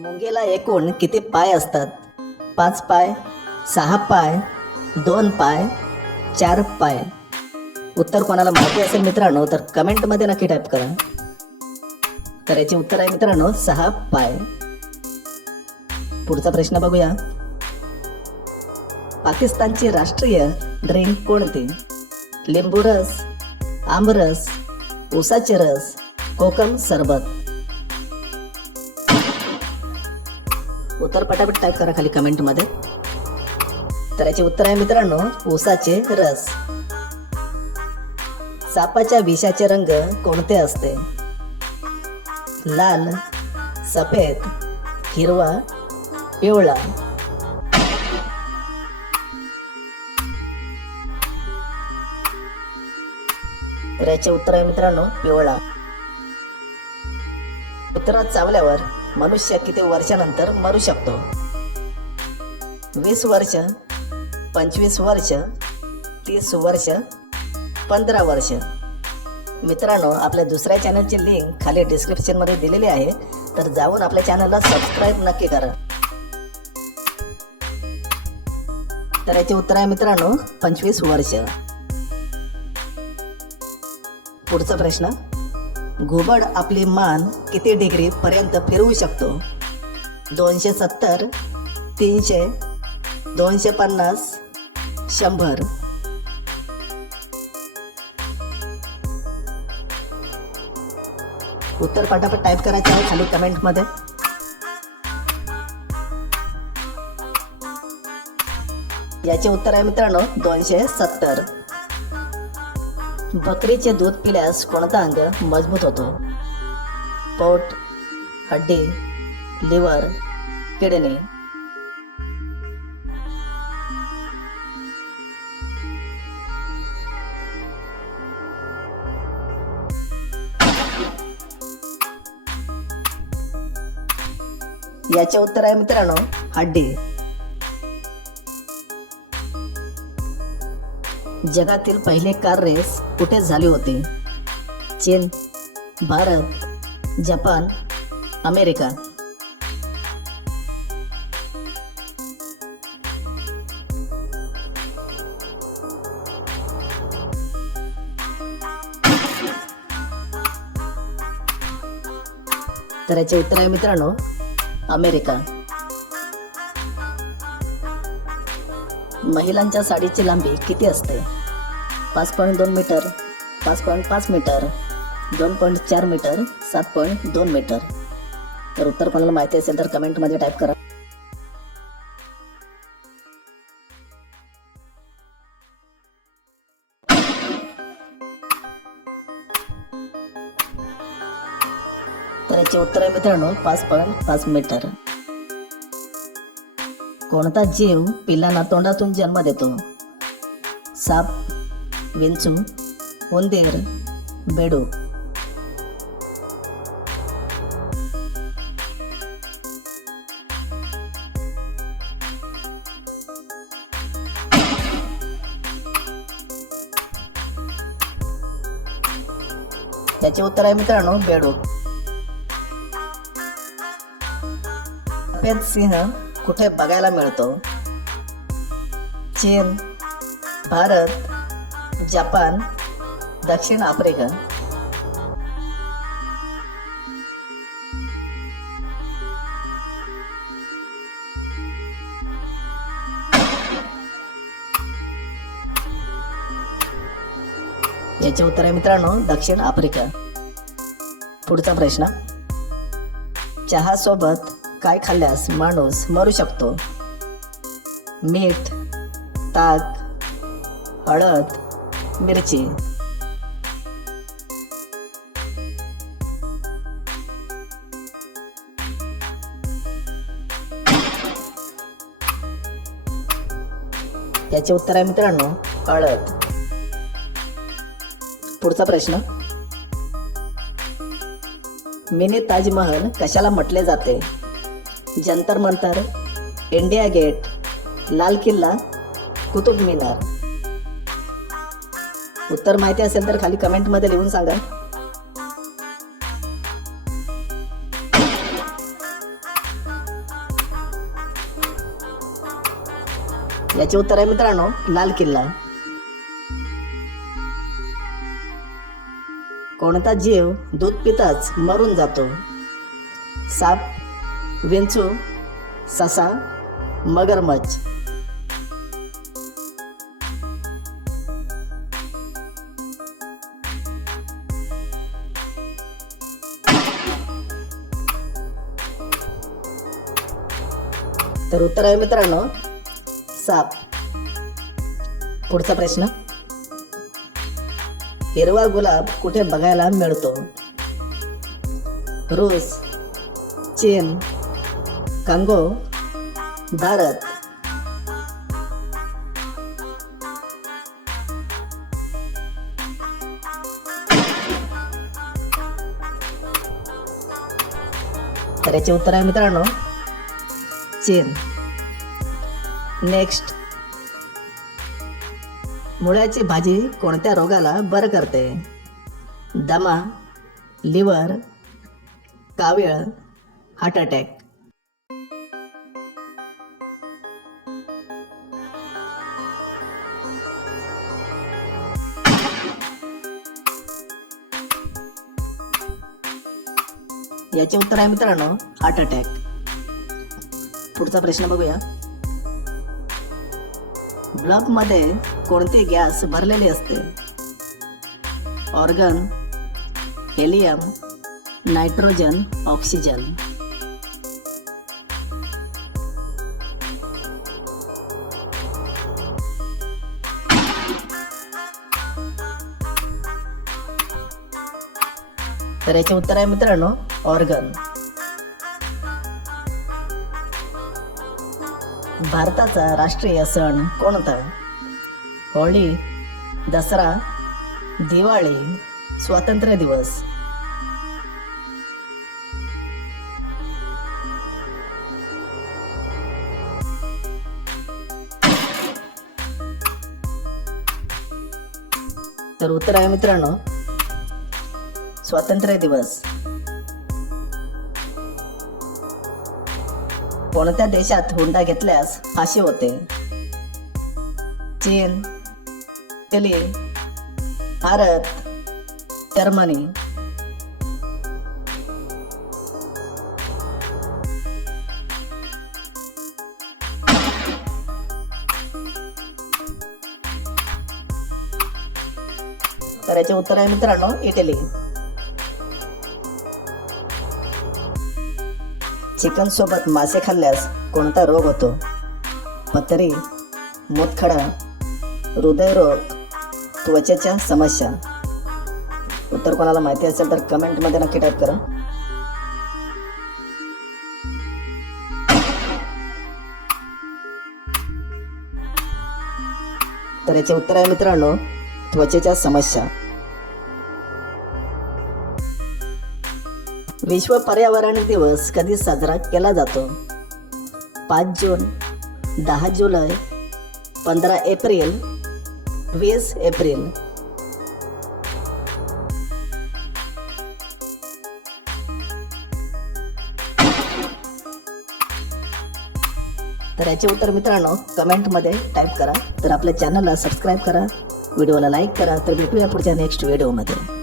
मुंगीला एकूण किती पाय असतात? 5 पाय, 6 पाय, 2 पाय, 4 पाय. उत्तर कोणाला माहिती असेल मित्रांनो तर कमेंटमध्ये नक्की टाईप करा. तर याचे उत्तर आहे मित्रांनो 6 पाय. पुढचा प्रश्न बघूया. पाकिस्तानची राष्ट्रीय ड्रिंक कोणती? लिंबू रस, आमरस, उसाचे रस, कोकम सरबत. उत्तर पटापट टाईप करा खाली कमेंटमध्ये. तर याचे उत्तर आहे मित्रांनो उसाचे रस. सापाच्या विषाचे रंग कोणते असते? लाल, सफेद, हिरवा, पिवळा. तर याचे उत्तर आहे मित्रांनो पिवळा. कुत्रा चावल्यावर मनुष्य किती वर्षानंतर मरू शकतो? 20 वर्ष, 25 वर्ष, 30 वर्ष, 15 वर्ष. मित्रांनो आपल्या दुसऱ्या चॅनलची लिंक खाली डिस्क्रिप्शन मध्ये दिलेली आहे, तर जाऊन आपल्या चॅनलला सबस्क्राईब नक्की करा. तर याचे उत्तर आहे मित्रांनो 25 वर्ष. पुढचा प्रश्न. घुबड आपली मान किती डिग्री पर्यंत फिरवू शकतो? 270, 300, 250, 100. उत्तर पटापट टाईप करायचं आहे खाली कमेंटमध्ये. याचे उत्तर आहे मित्रांनो 270. बकरीचे दूध पिल्यास कोणता अंग मजबूत होतो? पोट, हड्डी, लिव्हर, किडनी. याचे उत्तर आहे मित्रांनो हड्डी. जगातील पहिले कार रेस कुठे झाली होती? चीन, भारत, जपान, अमेरिका. तर याचे उत्तर आहे मित्रांनो अमेरिका. महिलांच्या साडीची लांबी किती असते? 5.2 मीटर, 5.5 मीटर, 2.4 मीटर, 7.2 मीटर. तर उत्तर कोणाला माहिती असेल तर कमेंटमध्ये टाईप करा. तर याचे उत्तर आहे मित्रांनो 5.5 मीटर. कोणता जीव पिल्लांना तोंडातून जन्म देतो? साप, विंचू, उंदीर, बेडूक. त्याचे उत्तर आहे मित्रांनो बेडूक. सफेद सिंह कुठे बघायला मिळतो? चीन, भारत, जपान, दक्षिण आफ्रिका. याचे उत्तर आहे मित्रांनो दक्षिण आफ्रिका. पुढचा प्रश्न. चहा सोबत काय खाल्ल्यास माणूस मरू शकतो? मीठ, ताक, हळद, मिरची. याचे उत्तर आहे मित्रांनो हळद. पुढचा प्रश्न. मिनी ताजमहल कशाला म्हटले जाते? जंतर मंतर, इंडिया गेट, लाल किल्ला, कुतुब मिनार. उत्तर माहिती असेल तर खाली कमेंटमध्ये लिहून सांगा. याचे उत्तर आहे मित्रांनो लाल किल्ला. कोणता जीव दूध पिताच मरून जातो? साप, विंचू, ससा, मगरमच्छ. तर उत्तर आहे मित्रांनो साप. पुढचा प्रश्न, हिरवा गुलाब कुठे बघायला मिळतो? रूस, चीन, कांगो, भारत. तर याचे उत्तर आहे मित्रांनो चीन. नेक्स्ट, मुळ्याची भाजी कोणत्या रोगाला बरं करते? दमा, लिव्हर, कावीळ, हार्ट अटॅक. याचे उत्तर आहे मित्रांनो हार्ट अटॅक. पुढचा प्रश्न बघूया. ब्लब मध्ये कोणते गॅस भरलेले असते? Organ, helium, nitrogen, oxygen. तर याचे उत्तर आहे मित्रांनो ऑर्गन. भारताचा राष्ट्रीय सण कोणता? होळी, दसरा, दिवाळी, स्वातंत्र्य दिवस. तर उत्तर आहे मित्रांनो स्वातंत्र्य दिवस. कोणत्या देशात हुंडा घेतल्यास फाशी होते? चीन, इटली, भारत, जर्मनी. तर याचे उत्तर आहे मित्रांनो इटली. चिकन सोबत मासे खाल्ल्यास कोणता रोग होतो? पथरी, मूतखडा, हृदयरोग, त्वचेच्या समस्या. उत्तर कोणाला माहिती असेल तर कमेंटमध्ये नक्की टाईप करा. तर याचे उत्तर आहे मित्रांनो त्वचेच्या समस्या. विश्व पर्यावरण दिवस कधी साजरा केला जातो? 5 जून, 10 जुलै, 15 एप्रिल, 20 एप्रिल. तर याचे उत्तर मित्रांनो कमेंटमध्ये टाईप करा. तर आपल्या चॅनलला सबस्क्राईब करा, व्हिडिओला लाईक करा. तर भेटूया पुढच्या नेक्स्ट व्हिडिओमध्ये.